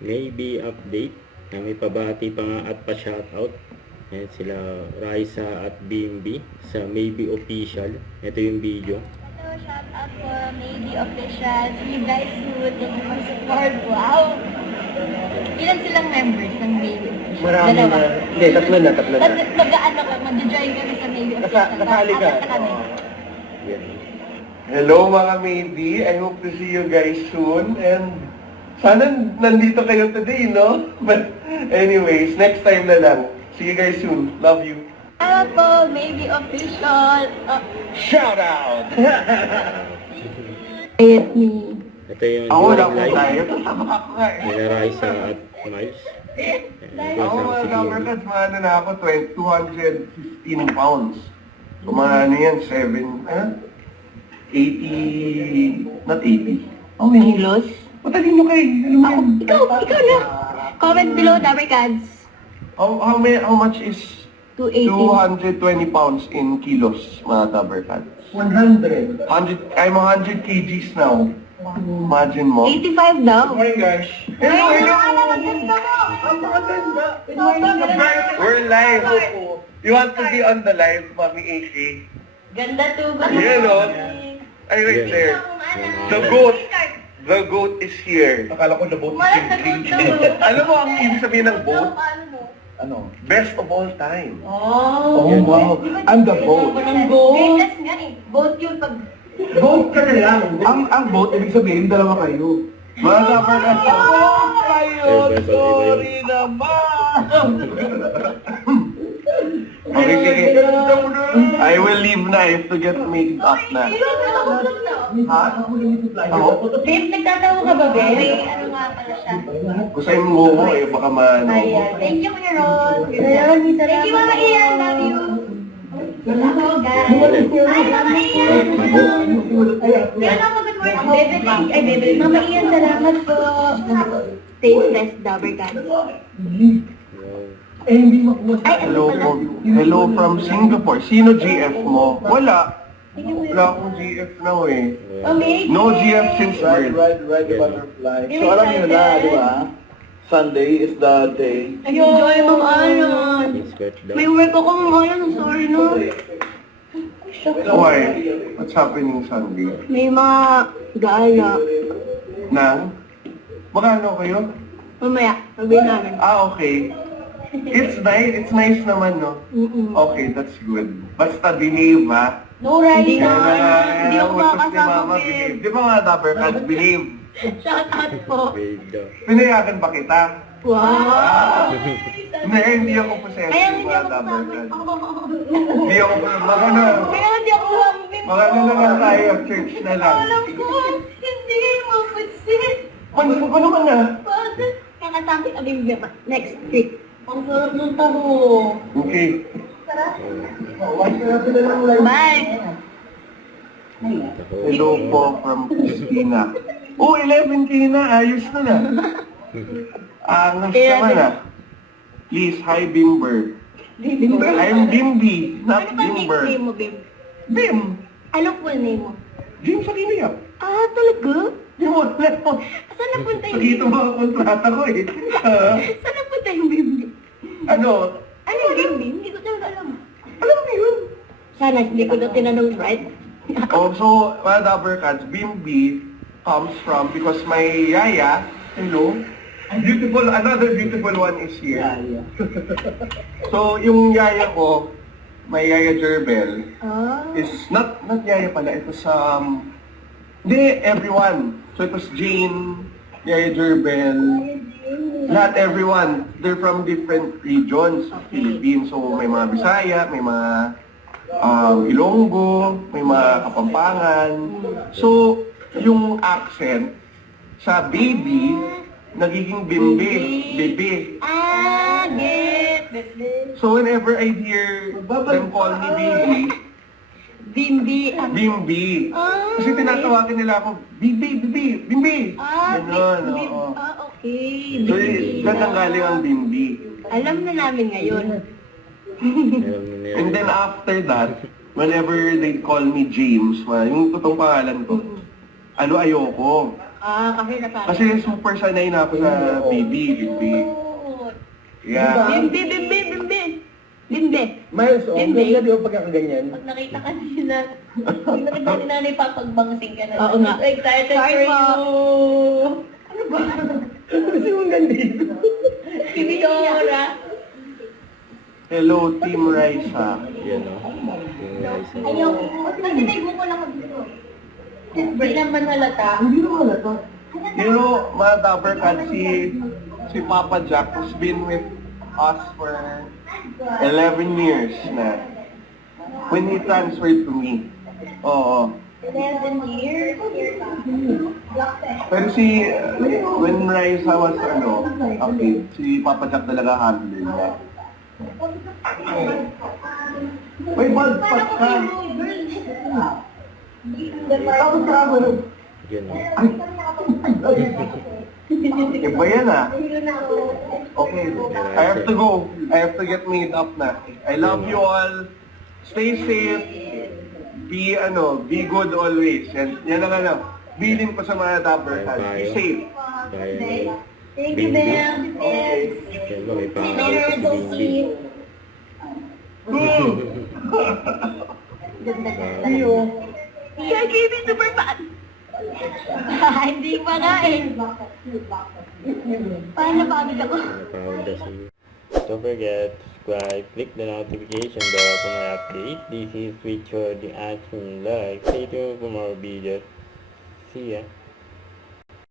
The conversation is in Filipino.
maybe update. May pabati pa nga at pa-shoutout. Ayan sila Raisa at BMB sa Maybe Official. Ito yung video. Hello, shout out po Maybe Official. See you guys soon. Thank you for support. Wow! Ilan silang members ng Maybe Official? Marami na. Hindi, tatlo na. Mag-ano ka, mag-join kami sa Maybe Official. Kasali ka. Sa kami. Yan. Hello mga Maybe. I hope to see you guys soon. And sana nandito kayo today, no? But anyways, next time na lang. See you guys soon. Love you. Hello po, Maybe Official. Shout out! It's me. Ito yung Ako wala during po live. tayo. Kasama ako nga eh. Nila Raisa at Miles. Ayan, Ako kasama mga si number BMB. cards, mga ano na ako, 215 pounds. So mga ano yan, 80, not 80. Oh, Kilos? Matalino kayo. Ano mo yan? Ikaw na. Comment below, Dabber Cads. How much is 280. 220 pounds in kilos, mga Dabber Cats? 100. I'm 100 kgs now. Imagine mo. 85 daw. Morning, guys. Hello! Ang maganda. We're live. You want to be on the live, Mami AK? Ganda to ba? Yan, no? Ay, right Yeah. there. The goat. The goat is here. Akala ko labot Malas na yung goat. Alam mo ang ibig sabihin ng goat? Ano? Best of all time. Oh, wow. I'm the boat. Greatest nga eh. Boat yun pag... Boat ka na lang. Ang boat, ibig sabihin, dalawa kayo. Mga Dabber Cats. Kayo, sorry naman. Okay, sige. I will leave na. I have to get made up na. Ha? Ako? Babe, nagtatawa ka ba, babe? May ano nga pala siya. Gusto mo eh, baka maano. Ayan. Thank you, Kuya Ron. Thank you, Mama Ian. Love you. Hello, guys. Hi, Mama Ian. Hello po, good morning. Bebe, ay, Bebe. Mama Ian, salamat po. Stay blessed, Dabber Cads. Wow. Eh, hindi makuha sa... Ay, ano pala? Hello from Singapore. Sino GF mo? Wala. Wala akong GF now eh. Amazing. No GF since birth. Ride the butterfly. So, alam niyo na, di ba? Sunday is the day. Enjoy mong Alan. It's got daw. May work ako ng Alan. Sorry no. Why? What's happening Sunday? May mga gala. Na? Magkano kayo? Mamaya, sabihin namin. Ah, okay. It's nice naman, no? Okay, that's good. Basta behave, ha? No, right Kaya na. Hindi na, ako utos ni makakasama, Mama, babe. behave. Di ba mga Dabber Cats, behave? Shout out po. Babe daw. Pinayagan ba kita? Wow. Hindi ako Kaya possessive, hindi mga ako Dabber kasama. Cats. Hindi ako, magano, Kaya hindi ako lambing. magano na lang tayo, church na lang. Alam ko, hindi mo pansin. Pansin ko naman na. Bakit? Kakasama kami next week. Ang sarap ng taho. Okay. Bye. Hello po from Christina. Oh, 11K na. Ayos na na. Angas naman ah. Please, hi Bimber. Bimber? I'm Bimby, not Ano ba Bimber. nickname mo, Bim? Bim! Anong full name mo? James Aquino. Ah, talaga? Di mo, let mo. Saan napunta yung Pagkita Bim? mga kontrata ko eh. Ah, Saan napunta yung Bim? ano? Ano yung Bim? Hindi ko talaga alam. Alam mo yun? Sana hindi ko na tinanong right. Oh, so, mga Dabber Cats, Bimby comes from, because my yaya, hello, another beautiful one is here. So, yung yaya ko, my yaya Jerbel, Ah. is not yaya pala, it was, hindi, everyone. So, it was Jane, yaya Jerbel, not everyone. They're from different regions of Philippines. So, may mga Bisaya, may mga Ilonggo, may mga Kapampangan. So, yung accent sa baby, nagiging bimbi, bebe. Ah, get. So, whenever I hear them call me baby, Bimbi. bimbi. Ah, Kasi tinatawagan nila ako, bibi, bibi, bimbi. Ah, Ganon, Bim. oo. Ah, okay. So, Bimbi. dyan ang galing ang bimbi. Alam na namin ngayon. Alam mo na yan. And then after that, whenever they call me James, yung totoong pangalan ko, ayoko. Kasi nasa... Kasi super sanay na ako sa baby. Yeah. Bimbe! Miles, oh, Hindi. ganda di ba pagkakaganyan? Pag nakita ka nila, pag nakita ni nanay, papagbangsin ka na. Oo nga. Excited for Sorry you. po. Ano ba? Kasi mong gandito. Si Dora. Hello, Team Raisa. Yan o. Yung Raisa. Ayaw. Kasi may buko lang ako dito. Hindi naman halata. Hindi naman wala to. You know, mga Dabber Cats, si Papa Jack has been with us for 11 years na. When he transferred to me. Oo. 11 years. Pero when Raisa was, okay, si Papa Jack talaga handle niya. Wait, bald Paano spot ko ka. Tapos ka ako. Yan o. Iba yan ah. Okay, I have to go. I have to get made up na. I love you all. Stay safe. Be good always. Yan ang bilin ko sa mga Dabber Cats. Be safe. Kaya na. Thank you, Bam. Yan ba, may pangalan Later, pa si Bimbi. Ganda-ganda. Kaya kayo super fan. Hindi pa nga eh. Paano napagod ako? Napawag na si... Don't forget, subscribe, click the notification bell for my update. This is Richard, the Answering Live. Stay tuned for more videos. See ya.